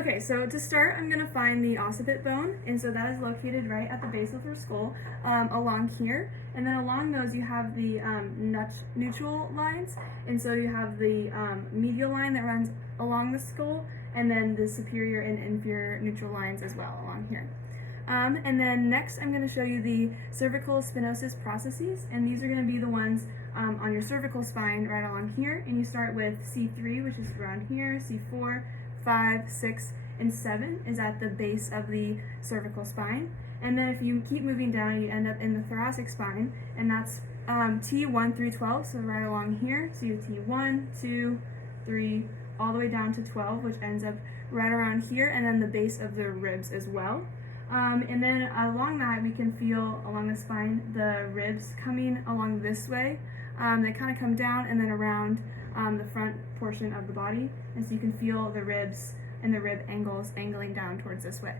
Okay, so to start, I'm going to find the occiput bone, and so that is located right at the base of your skull, along here. And then along those, you have the neutral lines, and so you have the medial line that runs along the skull, and then the superior and inferior neutral lines as well along here. And then next, I'm going to show you the cervical spinosis processes, and these are going to be the ones on your cervical spine right along here. And you start with C3, which is around here, C4, 5, 6, and 7 is at the base of the cervical spine. And then if you keep moving down, you end up in the thoracic spine, and that's T1 through 12, so right along here. So you have T1, 2, 3, all the way down to 12, which ends up right around here, and then the base of the ribs as well. And then along that, we can feel along the spine the ribs coming along this way. They kind of come down and then around the front portion of the body, and so you can feel the ribs and the rib angles angling down towards this way.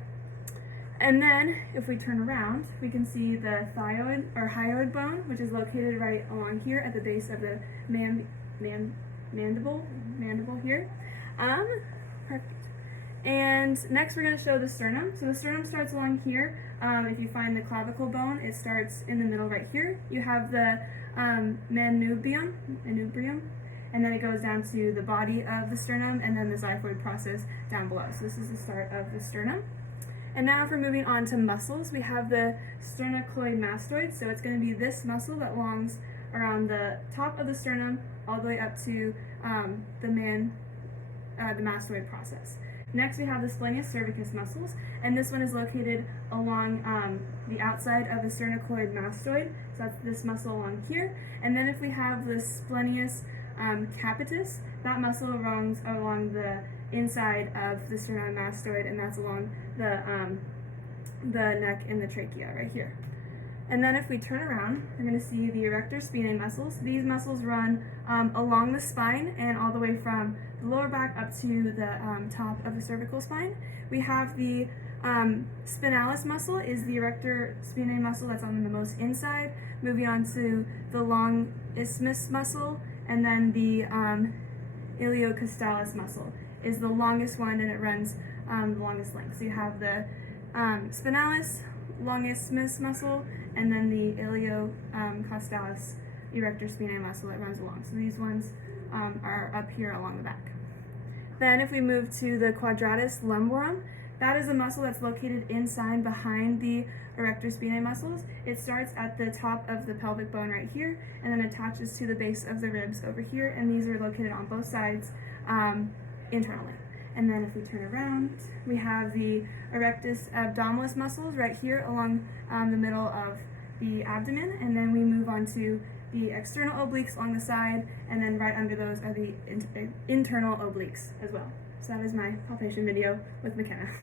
And then if we turn around, we can see the thyoid or hyoid bone, which is located right along here at the base of the mandible here. Perfect. And next we're going to show the sternum. So the sternum starts along here. If you find the clavicle bone, it starts in the middle right here. You have the manubrium, and then it goes down to the body of the sternum, and then the xiphoid process down below. So this is the start of the sternum. And now if we're moving on to muscles, we have the sternocleidomastoid. So it's going to be this muscle that longs around the top of the sternum all the way up to the mastoid process. Next, we have the splenius cervicus muscles, and this one is located along the outside of the sternocleidomastoid, so that's this muscle along here. And then if we have the splenius capitis, that muscle runs along the inside of the sternomastoid, and that's along the neck and the trachea right here. And then if we turn around, we're going to see the erector spinae muscles. These muscles run along the spine and all the way from the lower back up to the top of the cervical spine. We have the spinalis muscle is the erector spinae muscle that's on the most inside. Moving on to the long isthmus muscle, and then the iliocostalis muscle is the longest one, and it runs the longest length. So you have the spinalis, long isthmus muscle, and then the iliocostalis erector spinae muscle that runs along. So these ones are up here along the back. Then if we move to the quadratus lumborum, that is a muscle that's located inside behind the erector spinae muscles. It starts at the top of the pelvic bone right here, and then attaches to the base of the ribs over here, and these are located on both sides internally. And then if we turn around, we have the erectus abdominis muscles right here along the middle of the abdomen, and then we move on to the external obliques along the side, and then right under those are the internal obliques as well. So that is my palpation video with McKenna.